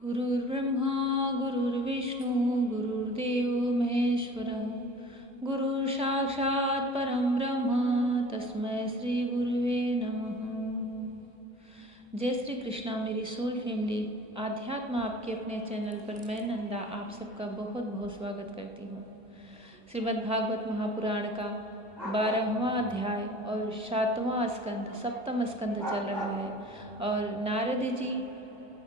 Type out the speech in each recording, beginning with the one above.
गुरुर्ब्रह्मा गुरुर्विष्णु गुरुर्देवो महेश्वरः गुरुः साक्षात् परं ब्रह्म तस्मै श्री गुरुवे नमः। जय श्री कृष्णा मेरी सोल फैमिली। आध्यात्म आपके अपने चैनल पर मैं नंदा आप सबका बहुत बहुत स्वागत करती हूँ। श्रीमद् भागवत महापुराण का 12वां अध्याय और 7वां स्कंद सप्तम स्कंद चल रहा है और नारद जी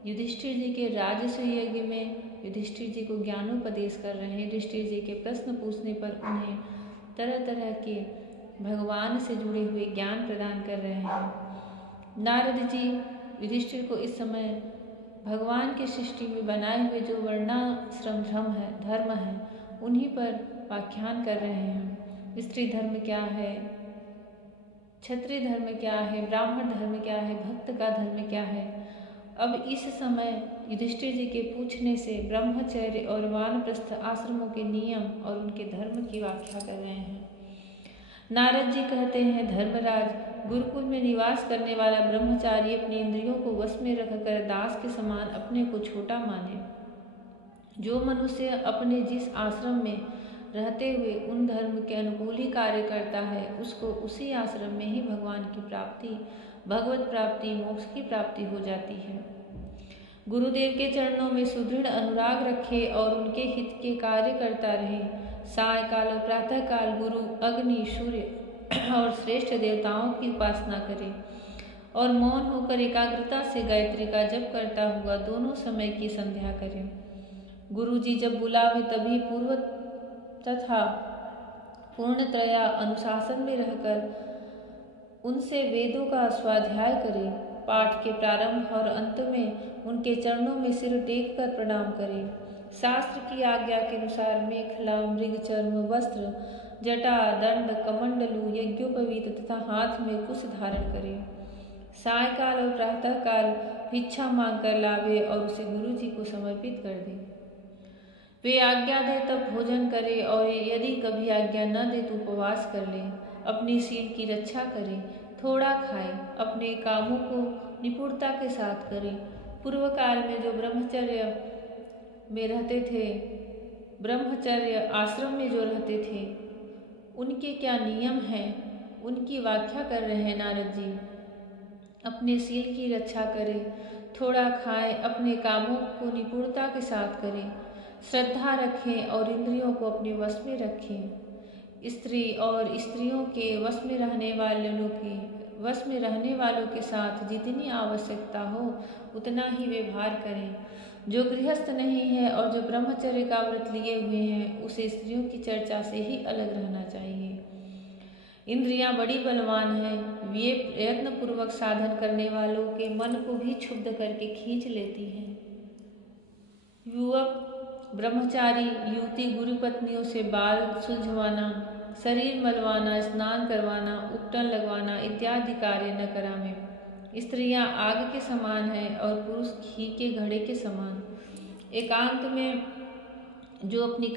युधिष्ठिर जी के राजस्व यज्ञ में युधिष्ठिर जी को ज्ञानोपदेश कर रहे हैं। युधिष्ठिर जी के प्रश्न पूछने पर उन्हें तरह तरह के भगवान से जुड़े हुए ज्ञान प्रदान कर रहे हैं। नारद जी युधिष्ठिर को इस समय भगवान की सृष्टि में बनाए हुए जो वर्णाश्रम धर्म है उन्हीं पर व्याख्यान कर रहे हैं। स्त्री धर्म क्या है, क्षत्रिय धर्म क्या है, ब्राह्मण धर्म क्या है, भक्त का धर्म क्या है। अब इस समय युधिष्ठिर जी के पूछने से ब्रह्मचर्य और वानप्रस्थ आश्रमों के नियम और उनके धर्म की व्याख्या कर रहे हैं। नारद जी कहते हैं, धर्मराज, गुरुकुल में निवास करने वाला ब्रह्मचारी अपनी इंद्रियों को वश में रखकर दास के समान अपने को छोटा माने। जो मनुष्य अपने जिस आश्रम में रहते हुए उन धर्म के अनुकूल ही कार्य करता है उसको उसी आश्रम में ही भगवान की प्राप्ति, भगवत प्राप्ति, मोक्ष की प्राप्ति हो जाती है। गुरुदेव के चरणों में सुदृढ़ अनुराग रखे और उनके हित के कार्य करता रहे। सायकाल और प्रातःकाल गुरु, अग्नि, सूर्य और श्रेष्ठ देवताओं की उपासना करे और मौन होकर एकाग्रता से गायत्री का जप करता हुआ दोनों समय की संध्या करे। गुरु जी जब बुलावे तभी पूर्व तथा पूर्णत्रया अनुशासन में रहकर उनसे वेदों का स्वाध्याय करे। पाठ के प्रारंभ और अंत में उनके चरणों में सिर टेक कर प्रणाम करे। शास्त्र की आज्ञा के अनुसार मेखला, मृग चर्म वस्त्र, जटा, दंड, कमंडलू, यज्ञोपवीत तथा हाथ में कुश धारण करे। सायकाल और प्रातःकाल भिक्षा मांग कर लावे और उसे गुरु जी को समर्पित कर दे। वे आज्ञा दे तब भोजन करे और यदि कभी आज्ञा न दे तो उपवास कर ले। अपनी शील की रक्षा करे, थोड़ा खाए, अपने कामों को निपुणता के साथ करे। पूर्व काल में जो ब्रह्मचर्य में रहते थे, ब्रह्मचर्य आश्रम में जो रहते थे, उनके क्या नियम हैं उनकी व्याख्या कर रहे हैं नारद जी। अपने शील की रक्षा करे, थोड़ा खाए, अपने कामों को निपुणता के साथ करे, श्रद्धा रखें और इंद्रियों को अपने वश में रखें। स्त्री और स्त्रियों के वश में रहने वालों के साथ जितनी आवश्यकता हो उतना ही व्यवहार करें। जो गृहस्थ नहीं है और जो ब्रह्मचर्य का व्रत लिए हुए हैं उसे स्त्रियों की चर्चा से ही अलग रहना चाहिए। इंद्रियां बड़ी बलवान हैं, वे प्रयत्न पूर्वक साधन करने वालों के मन को भी क्षुब्ध करके खींच लेती हैं। युवक, ब्रह्मचारी युवती गुरु पत्नियों से बाल सुलझवाना, शरीर मलवाना, स्नान करवाना, उपटन लगवाना इत्यादि कार्य न करावे। स्त्रियां आग के समान हैं और पुरुष घी के घड़े के समान। एकांत में तो अपनी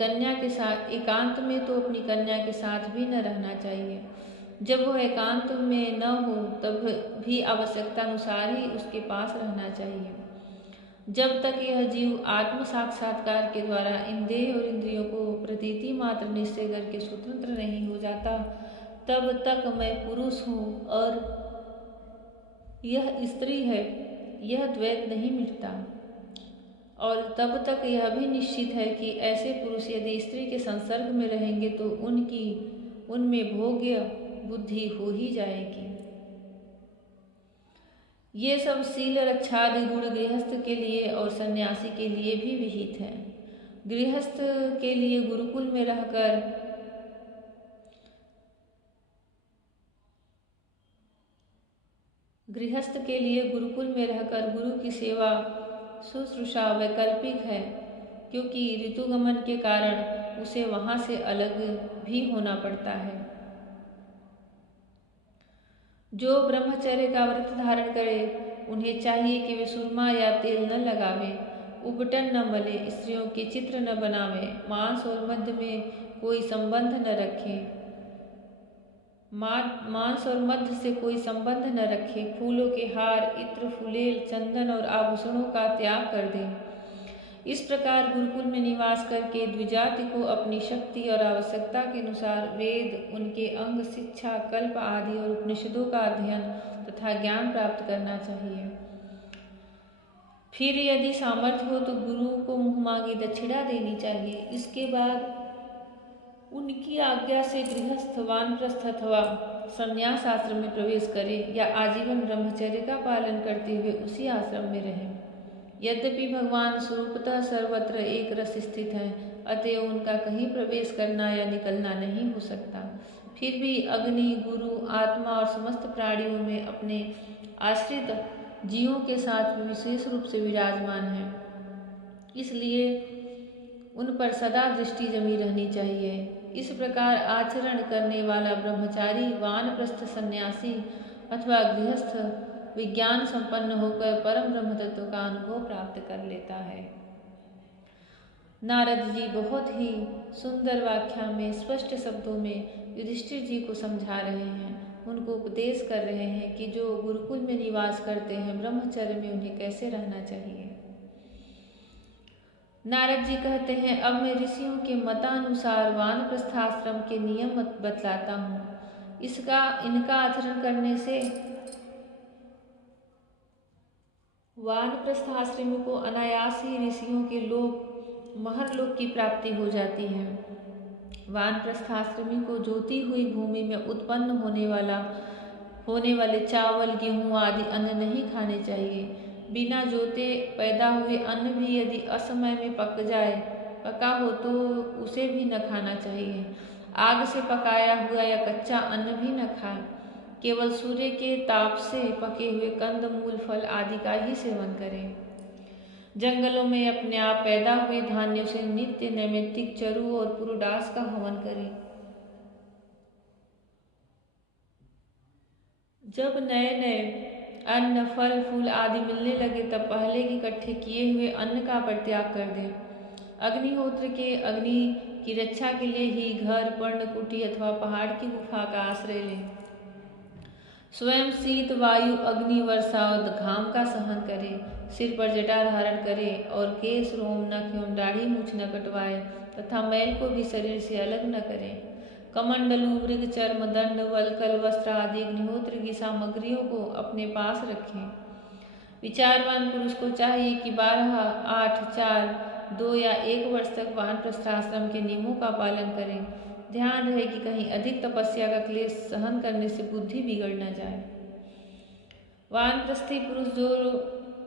कन्या के साथ भी न रहना चाहिए। जब वह एकांत में न हो तब भी आवश्यकता अनुसार ही उसके पास रहना चाहिए। जब तक यह जीव आत्म साक्षात्कार के द्वारा इन देह और इंद्रियों को प्रतीति मात्र निश्चय करके स्वतंत्र नहीं हो जाता, तब तक मैं पुरुष हूँ और यह स्त्री है, यह द्वैत नहीं मिटता। और तब तक यह भी निश्चित है कि ऐसे पुरुष यदि स्त्री के संसर्ग में रहेंगे तो उनमें भोग्य बुद्धि हो ही जाएगी। ये सब शील रक्षादि गुण गृहस्थ के लिए और सन्यासी के लिए भी विहित है। गृहस्थ के लिए गुरुकुल में रहकर गुरु की सेवा शुश्रूषा वैकल्पिक है, क्योंकि ऋतुगमन के कारण उसे वहां से अलग भी होना पड़ता है। जो ब्रह्मचर्य का व्रत धारण करे उन्हें चाहिए कि वे सुरमा या तेल न लगावे, उपटन न मले, स्त्रियों के चित्र न बनावे, मांस और मध्य में कोई संबंध न रखे, मांस और मध्य से कोई संबंध न रखे, फूलों के हार, इत्र, फुलेल, चंदन और आभूषणों का त्याग कर दे, इस प्रकार गुरुकुल में निवास करके द्विजाति को अपनी शक्ति और आवश्यकता के अनुसार वेद, उनके अंग, शिक्षा, कल्प आदि और उपनिषदों का अध्ययन तथा ज्ञान प्राप्त करना चाहिए। फिर यदि सामर्थ्य हो तो गुरु को मुँहमांगी दक्षिणा देनी चाहिए। इसके बाद उनकी आज्ञा से गृहस्थ, वानप्रस्थ अथवा संन्यास आश्रम में प्रवेश करे या आजीवन ब्रह्मचर्य का पालन करते हुए उसी आश्रम में रहे। यद्यपि भगवान स्वरूपतः सर्वत्र एक रस स्थित है, अतएव उनका कहीं प्रवेश करना या निकलना नहीं हो सकता। फिर भी अग्नि, गुरु, आत्मा और समस्त प्राणियों में अपने आश्रित जीवों के साथ विशेष रूप से विराजमान है, इसलिए उन पर सदा दृष्टि जमी रहनी चाहिए। इस प्रकार आचरण करने वाला ब्रह्मचारी, वानप्रस्थ, सन्यासी अथवा गृहस्थ विज्ञान संपन्न होकर परम ब्रह्म तत्व का अनुभव प्राप्त कर लेता है। नारद जी बहुत ही सुंदर व्याख्या में स्पष्ट शब्दों में युधिष्ठिर जी को समझा रहे हैं, उनको उपदेश कर रहे हैं कि जो गुरुकुल में निवास करते हैं ब्रह्मचर्य में उन्हें कैसे रहना चाहिए। नारद जी कहते हैं, अब मैं ऋषियों के मतानुसार वानप्रस्थाश्रम के नियम बतलाता हूँ। इनका आचरण करने से वानप्रस्थाश्रमी को अनायास ही ऋषियों के लोक, महर्लोक की प्राप्ति हो जाती है। वानप्रस्थाश्रमी को जोती हुई भूमि में उत्पन्न होने वाले चावल, गेहूं आदि अन्न नहीं खाने चाहिए। बिना जोते पैदा हुए अन्न भी यदि असमय में पका हो तो उसे भी न खाना चाहिए। आग से पकाया हुआ या कच्चा अन्न भी न खाएं। केवल सूर्य के ताप से पके हुए कंद, मूल, फल आदि का ही सेवन करें। जंगलों में अपने आप पैदा हुए धान्यों से नित्य नैमित्तिक चरु और पुरुडास का हवन करें। जब नए नए अन्न, फल, फूल आदि मिलने लगे तब पहले के इकट्ठे किए हुए अन्न का परित्याग कर दें। अग्निहोत्र के अग्नि की रक्षा के लिए ही घर, पर्णकुटी अथवा पहाड़ की गुफा का आश्रय लें। स्वयं शीत, वायु, अग्नि, वर्षा और घाम का सहन करें। सिर पर जटा धारण करें और केश, रोम, नख एवं दाढ़ी मूछ न कटवाएं तथा मैल को भी शरीर से अलग न करें। कमंडलू, मृग चर्म, दंड, वलकल, वस्त्र आदि अग्निहोत्र की सामग्रियों को अपने पास रखें। विचारवान पुरुष को चाहिए कि 12, 8, 4, 2 या 1 वर्ष तक वानप्रस्थाश्रम के नियमों का पालन करें। ध्यान रहे कि कहीं अधिक तपस्या का क्लेश सहन करने से बुद्धि बिगड़ न जाए। वानप्रस्थी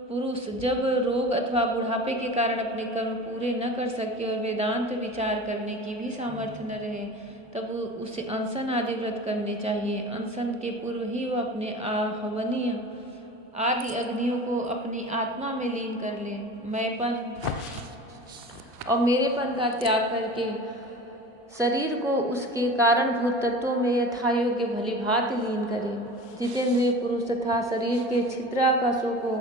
पुरुष जब रोग अथवा बुढ़ापे के कारण अपने कर्म पूरे न कर सके और वेदांत विचार करने की भी सामर्थ्य न रहे, तब उसे अनशन आदि व्रत करने चाहिए। अनशन के पूर्व ही वह अपने आहवनीय आदि अग्नियों को अपनी आत्मा में लीन कर ले। मैंपन और मेरेपन का त्याग करके शरीर को उसके कारणभूत तत्वों में यथायोग्य भली भांति लीन करें। जितेंद्रिय पुरुष तथा शरीर के छिद्राकाशों को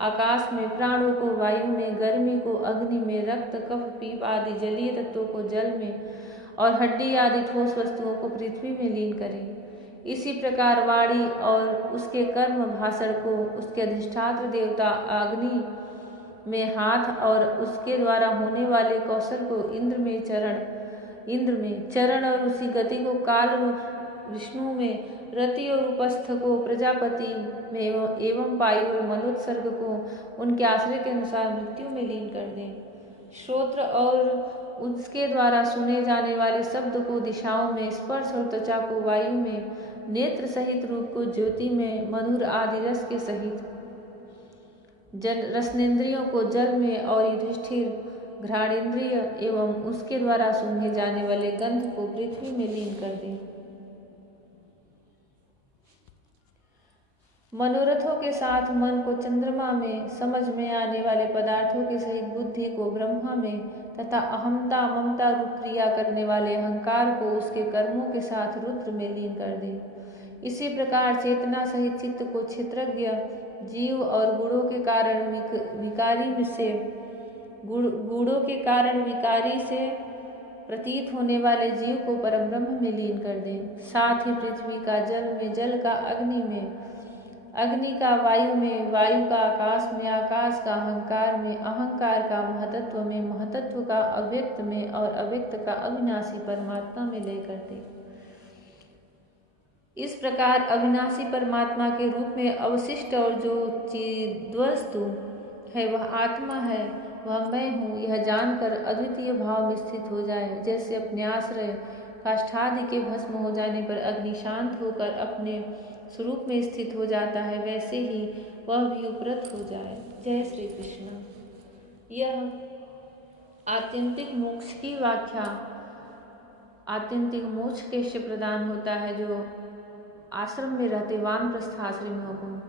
आकाश में, प्राणों को वायु में, गर्मी को अग्नि में, रक्त, कफ, पीप आदि जलीय तत्वों को जल में और हड्डी आदि ठोस वस्तुओं को पृथ्वी में लीन करें। इसी प्रकार वाणी और उसके कर्म भाषण को उसके अधिष्ठात्र देवता अग्नि में हाथ और उसके द्वारा होने वाले कौशल को इंद्र में, चरण और उसी गति को काल रूप विष्णु में, रति और उपस्थ को प्रजापति में एवं वायु और मलोत्सर्ग को उनके आश्रय के अनुसार मृत्यु में लीन कर दें। श्रोत्र और उसके द्वारा सुने जाने वाले शब्द को दिशाओं में, स्पर्श और त्वचा को वायु में, नेत्र सहित रूप को ज्योति में, मधुर आदि रस के सहित रसनेन्द्रियों को जल में और युधिष्ठिर घ्राणेन्द्रिय एवं उसके द्वारा सूंघे जाने वाले गंध को पृथ्वी में लीन कर दें। मनोरथों के साथ मन को चंद्रमा में, समझ में आने वाले पदार्थों के सहित बुद्धि को ब्रह्मा में तथा अहमता, ममता रूप क्रिया करने वाले अहंकार को उसके कर्मों के साथ रुद्र में लीन कर दे। इसी प्रकार चेतना सहित चित्त को क्षेत्रज्ञ जीव और गुणों के कारण विकारी से प्रतीत होने वाले जीव को परम ब्रह्म में लीन कर दें। साथ ही पृथ्वी का जल में, जल का अग्नि में, अग्नि का वायु में, वायु का आकाश में, आकाश का अहंकार में, अहंकार का महतत्व में, महतत्व का अव्यक्त में और अव्यक्त का अविनाशी परमात्मा में लय करते। इस प्रकार अविनाशी परमात्मा के रूप में अवशिष्ट और जो चिद्वस्तु है वह आत्मा है, वह मैं हूँ, यह जानकर अद्वितीय भाव में स्थित हो जाए। जैसे अपने आश्रय काष्ठादि के भस्म हो जाने पर अग्नि शांत होकर अपने स्वरूप में स्थित हो जाता है, वैसे ही वह भी उपरत हो जाए। जय श्री कृष्ण। यह आत्यंतिक मोक्ष की व्याख्या, आत्यंतिक मोक्ष कैसे प्रदान होता है, जो आश्रम में रहते वानप्रस्थ आश्रमियों को,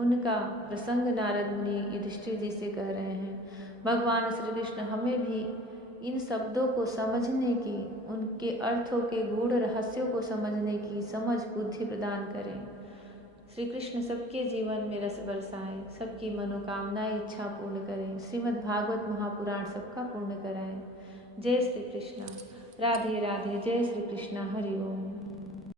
उनका प्रसंग नारद मुनि युधिष्ठिर जी से कह रहे हैं। भगवान श्री कृष्ण हमें भी इन शब्दों को समझने की, उनके अर्थों के गूढ़ रहस्यों को समझने की समझ बुद्धि प्रदान करें। श्री कृष्ण सबके जीवन में रस बरसाएं, सबकी मनोकामनाएं इच्छा पूर्ण करें, श्रीमद् भागवत महापुराण सबका पूर्ण कराएं। जय श्री कृष्ण। राधे राधे। जय श्री कृष्ण। हरि ओम।